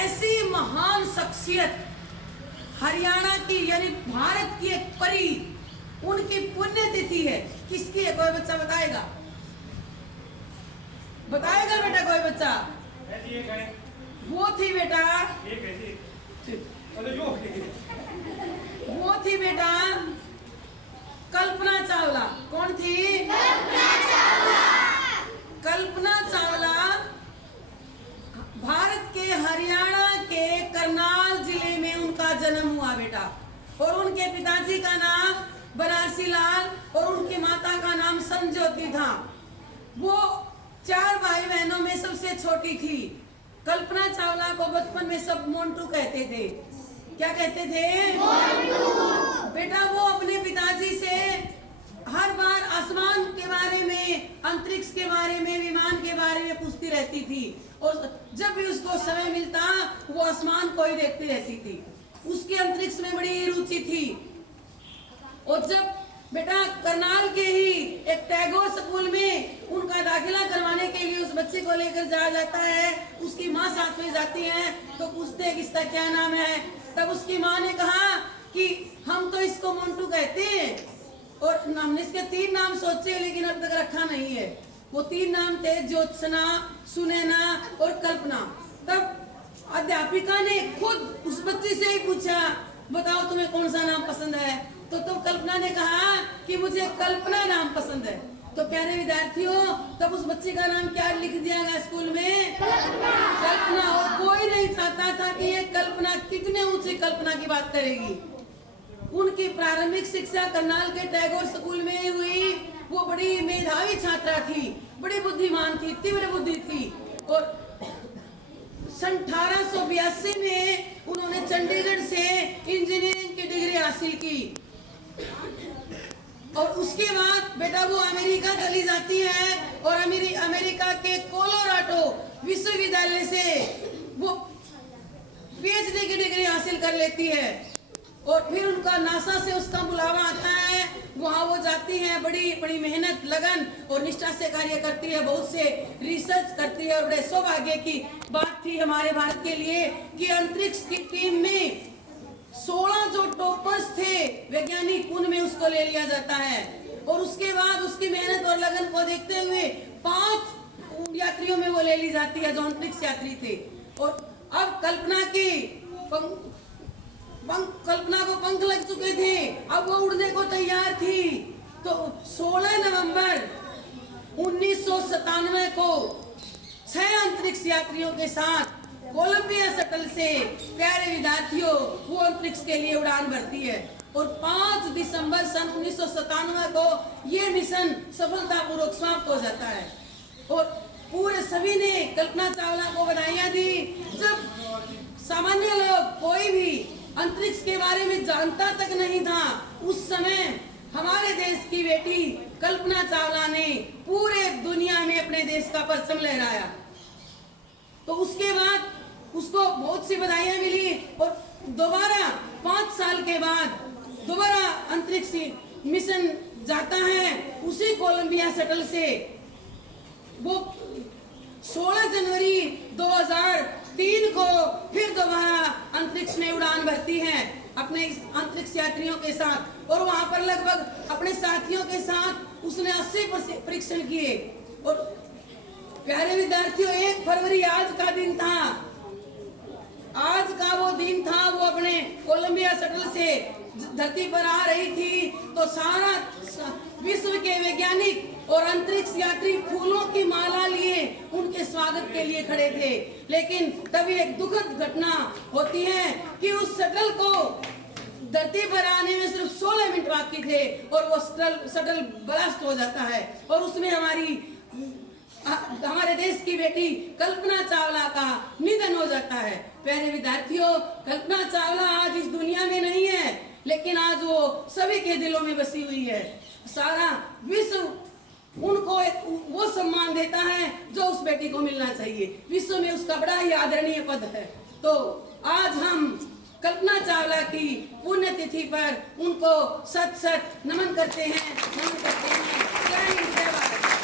ऐसी महान शख्सियत हरियाणा की यानी भारत की एक परी, उनकी पुण्यतिथि है। किसकी है? कोई बच्चा बताएगा? बताएगा बेटा कोई बच्चा? वो थी बेटा, वो थी बेटा कल्पना चावला। कौन थी? कल्पना चावला भारत के हरियाणा के करनाल जिले में उनका जन्म हुआ बेटा। और उनके पिताजी का नाम बनारसी लाल और उनकी माता का नाम संजोती था। वो 4 भाई बहनों में सबसे छोटी थी। कल्पना चावला को बचपन में सब मोंटू कहते थे। क्या कहते थे? मोंटू। बेटा वो अपने पिताजी से हर बार आसमान के बारे में, अंतरिक्ष के बारे में, विमान के बारे में पूछती रहती थी। और जब भी उसको समय मिलता वो आसमान को ही देखती रहती थी। उसकी अंतरिक्ष में बड़ी रुचि थी। और जब बेटा करनाल के ही एक टैगोर स्कूल में उनका दाखिला करवाने के लिए उस बच्चे को लेकर जाया जाता है, उसकी माँ साथ में जाती है तो पूछते हैं कि इसका क्या नाम है। तब उसकी माँ ने कहा कि हम तो इसको मोंटू कहते हैं। और हमने इसके 3 नाम सोचे लेकिन अब तक रखा नहीं है। वो 3 नाम थे, ज्योत्सना, सुनैना और कल्पना। तब अध्यापिका ने खुद उस बच्चे से ही पूछा, बताओ तुम्हें कौन सा नाम पसंद है? तो कल्पना ने कहा कि मुझे कल्पना नाम पसंद है। तो प्यारे विद्यार्थियों, तब उस बच्चे का नाम क्या लिख दिया गया स्कूल में? कल्पना। और कोई नहीं चाहता था कि ये कल्पना कितने ऊंची कल्पना की बात करेगी। उनकी प्रारंभिक शिक्षा करनाल के टैगोर स्कूल में हुई। वो बड़ी मेधावी छात्रा थी, बड़ी बुद्धिमान थी, तीव्र बुद्धि थी। और सन 1882 में उन्होंने चंडीगढ़ से इंजीनियरिंग की डिग्री हासिल की। और उसके बाद बेटा वो अमेरिका चली जाती है और अमेरिका के कोलोराडो विश्वविद्यालय से वो पीएचडी की डिग्री हासिल कर लेती है। और फिर उनका नासा से उसका बुलावा आता है, वहां वो जाती है, बड़ी बड़ी मेहनत, लगन और निष्ठा से कार्य करती है, बहुत से रिसर्च करती है। और बड़े सौभाग्य की बात थी हमारे भारत के लिए कि अंतरिक्ष की टीम में 16 जो टॉपर्स थे वैज्ञानिक, उनमें उसको ले लिया जाता है। और उसके बाद उसकी मेहनत और लगन को देखते हुए 5 यात्रियों में वो ले ली जाती है जो अंतरिक्ष यात्री थे। और अब कल्पना को पंख लग चुके थे, अब वो उड़ने को तैयार थी। तो 16 नवंबर 1997 को 6 अंतरिक्ष यात्रियों के साथ कोलंबिया शटल से प्यारे विद्यार्थियों वो अंतरिक्ष के लिए उड़ान भरती है। और 5 दिसंबर सन 1997 को ये मिशन सफलतापूर्वक समाप्त हो जाता है। और पूरे सभी ने कल्पना चावला को बधाइयां दी। जब सामान्य लोग कोई भी अंतरिक्ष के बारे में जानता तक नहीं था, उस समय हमारे देश की बेटी कल्पना चावला ने पूरे दुनिया में अपने देश का परचम लहराया। तो उसके बाद उसको बहुत सी बधाइयां मिली। और दोबारा 5 साल के बाद दोबारा अंतरिक्ष मिशन जाता है उसी कोलंबिया शटल से। वो 16 जनवरी 2003 को फिर दोबारा अंतरिक्ष में उड़ान भरती है अपने अंतरिक्ष यात्रियों के साथ। और वहां पर लगभग अपने साथियों के साथ उसने 80 परीक्षण किए। और प्यारे विद्यार्थियों, 1 फरवरी आज का दिन था। आज का वो दिन था, वो अपने कोलंबिया शटल से धरती पर आ रही थी तो सारा विश्व के वैज्ञानिक और अंतरिक्ष यात्री फूलों की माला लिए उनके स्वागत के लिए खड़े थे। लेकिन तभी एक दुखद घटना होती है कि उस शटल को धरती पर आने में सिर्फ 16 मिनट बाकी थे और वो शटल ब्लास्ट हो जाता है। और उसमें हमारे देश की बेटी कल्पना चावला का निधन हो जाता है। प्यारे विद्यार्थियों, कल्पना चावला आज इस दुनिया में नहीं है, लेकिन आज वो सभी के दिलों में बसी हुई है। सारा विश्व उनको वो सम्मान देता है जो उस बेटी को मिलना चाहिए। विश्व में उसका बड़ा ही आदरणीय पद है। तो आज हम कल्पना चावला की पुण्यतिथि पर उनको सत नमन करते हैं। जय हिंद, जय भारत।